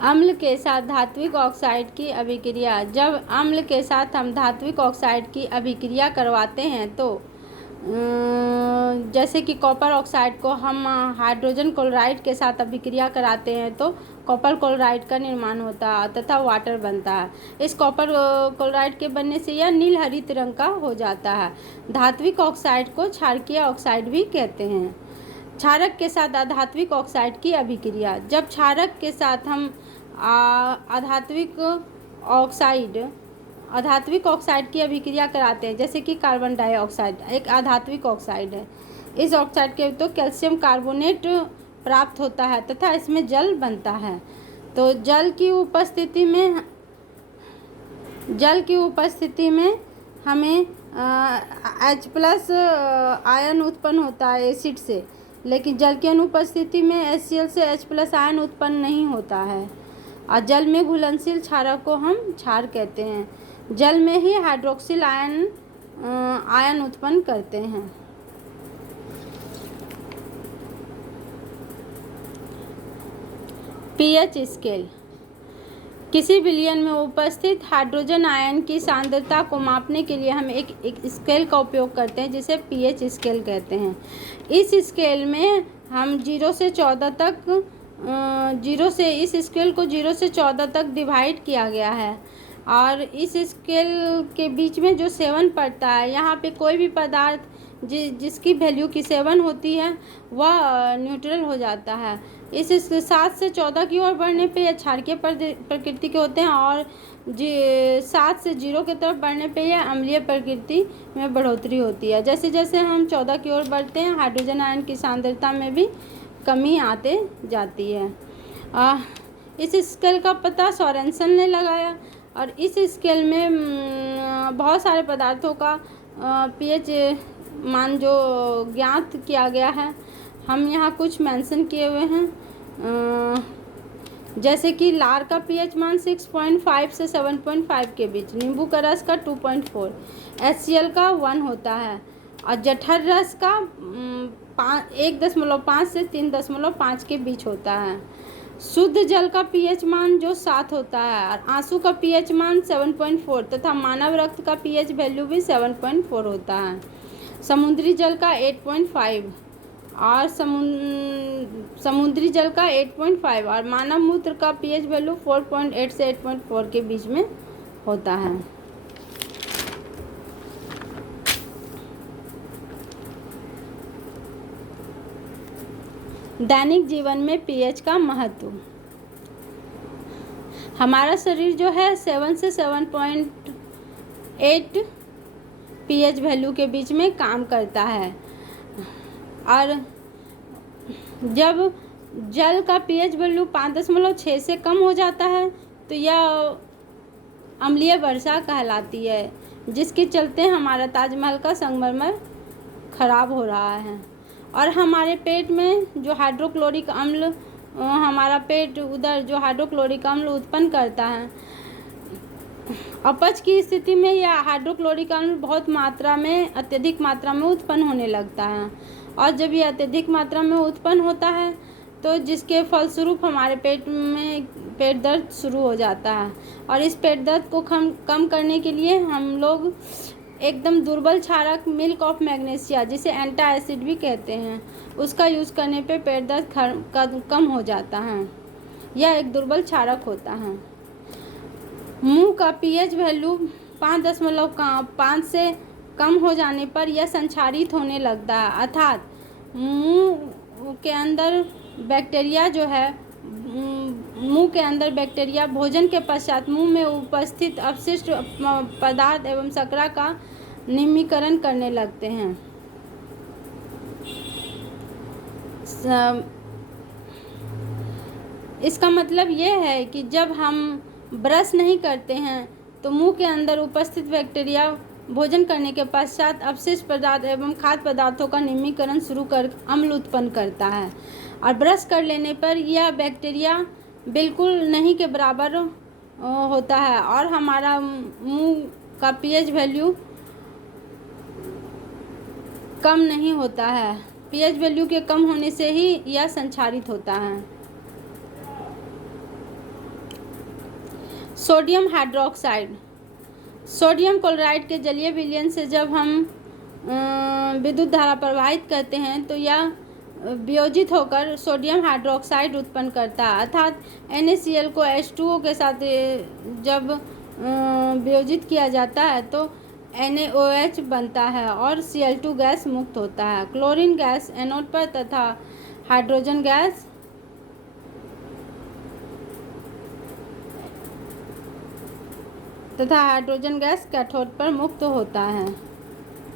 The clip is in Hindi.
अम्ल के साथ धात्विक ऑक्साइड की अभिक्रिया। जब अम्ल के साथ हम धात्विक ऑक्साइड की अभिक्रिया करवाते हैं तो जैसे कि कॉपर ऑक्साइड को हम हाइड्रोजन क्लोराइड के साथ अभिक्रिया कराते हैं तो कॉपर क्लोराइड का निर्माण होता है तथा वाटर बनता है। इस कॉपर क्लोराइड के बनने से यह नील हरित रंग का हो जाता है। धात्विक ऑक्साइड को क्षारकीय ऑक्साइड भी कहते हैं। क्षारक के साथ अधात्विक ऑक्साइड की अभिक्रिया। जब क्षारक के साथ हम अधात्विक ऑक्साइड की अभिक्रिया कराते हैं, जैसे कि कार्बन डाइऑक्साइड एक अधात्विक ऑक्साइड है। इस ऑक्साइड के तो कैल्शियम कार्बोनेट प्राप्त होता है तथा इसमें जल बनता है। तो जल की उपस्थिति में हमें H+ आयन उत्पन्न होता है एसिड से, लेकिन जल की अनुपस्थिति में HCl से H+ आयन उत्पन्न नहीं होता है। और जल में घुलनशील क्षारक को हम क्षार कहते हैं। जल में ही हाइड्रोक्सिल आयन उत्पन्न करते हैं। pH scale. किसी विलयन में उपस्थित हाइड्रोजन आयन की सांद्रता को मापने के लिए हम एक स्केल का उपयोग करते हैं जिसे pH स्केल कहते हैं। इस स्केल में हम 0 से 14 तक इस स्केल को 0 से 14 तक डिवाइड किया गया है। और इस स्केल के बीच में जो 7 पड़ता है, यहाँ पे कोई भी पदार्थ जिसकी वैल्यू की 7 होती है वह न्यूट्रल हो जाता है। इस 7 से 14 की ओर बढ़ने पे यह क्षारकीय प्रकृति के होते हैं और 7 से 0 की तरफ बढ़ने पे यह अम्लीय प्रकृति में बढ़ोतरी होती है। जैसे जैसे हम 14 की ओर बढ़ते हैं हाइड्रोजन आयन की सांद्रता में भी कमी आते जाती है। इस स्केल का पता सोरेनसन ने लगाया और इस स्केल में बहुत सारे पदार्थों का pH मान जो ज्ञात किया गया है, हम यहाँ कुछ मेंशन किए हुए हैं। जैसे कि लार का pH मान 6.5 से 7.5 के बीच, नींबू का रस का 2.4, HCl का 1 होता है और जठर रस का 1.5 से 3.5 के बीच होता है। शुद्ध जल का pH मान जो 7 होता है और आंसू का pH मान 7.4 तथा मानव रक्त का pH वैल्यू भी 7.4 होता है। समुद्री जल का 8.5 और समुद्री जल का 8.5 और मानव मूत्र का pH वैल्यू 4.8 से 8.4 के बीच में होता है। दैनिक जीवन में pH का महत्व। हमारा शरीर जो है 7 से 7.8 pH वैल्यू के बीच में काम करता है और जब जल का pH वैल्यू 5.6 से कम हो जाता है तो यह अम्लीय वर्षा कहलाती है, जिसके चलते हमारा ताजमहल का संगमरमर खराब हो रहा है। और हमारे पेट में जो हाइड्रोक्लोरिक अम्ल हमारा पेट उधर जो हाइड्रोक्लोरिक अम्ल उत्पन्न करता है, अपच की स्थिति में यह हाइड्रोक्लोरिक अम्ल अत्यधिक मात्रा में उत्पन्न होने लगता है। और जब यह अत्यधिक मात्रा में उत्पन्न होता है तो जिसके फलस्वरूप हमारे पेट में पेट दर्द शुरू हो जाता है। और इस पेट दर्द को कम करने के लिए हम लोग एकदम दुर्बल क्षारक मिल्क ऑफ मैग्नीशिया, जिसे एंटा एसिड भी कहते हैं, उसका यूज़ करने पे पेट दर्द कम हो जाता है। यह एक दुर्बल क्षारक होता है। मुंह का pH वैल्यू 5.5 से कम हो जाने पर यह संक्षारित होने लगता है, अर्थात मुंह के अंदर बैक्टीरिया भोजन के पश्चात मुंह में उपस्थित अपशिष्ट पदार्थ एवं शर्करा का निम्नीकरण करने लगते हैं। इसका मतलब यह है कि जब हम ब्रश नहीं करते हैं तो मुंह के अंदर उपस्थित बैक्टीरिया भोजन करने के पश्चात अपशिष्ट पदार्थ एवं खाद्य पदार्थों का निम्नीकरण शुरू कर अम्ल उत्पन्न करता है और ब्रश कर लेने पर यह बैक्टीरिया बिल्कुल नहीं के बराबर होता है और हमारा मुंह का pH वैल्यू कम नहीं होता है। pH वैल्यू के कम होने से ही यह संक्षारित होता है। सोडियम हाइड्रोक्साइड, सोडियम क्लोराइड के जलीय विलयन से जब हम विद्युत धारा प्रवाहित करते हैं तो यह वियोजित होकर सोडियम हाइड्रोक्साइड उत्पन्न करता है, अर्थात NaCl को H2O के साथ जब वियोजित किया जाता है तो NaOH बनता है और Cl2 गैस मुक्त होता है। क्लोरीन गैस एनोड पर तथा हाइड्रोजन गैस कैथोड पर मुक्त होता है।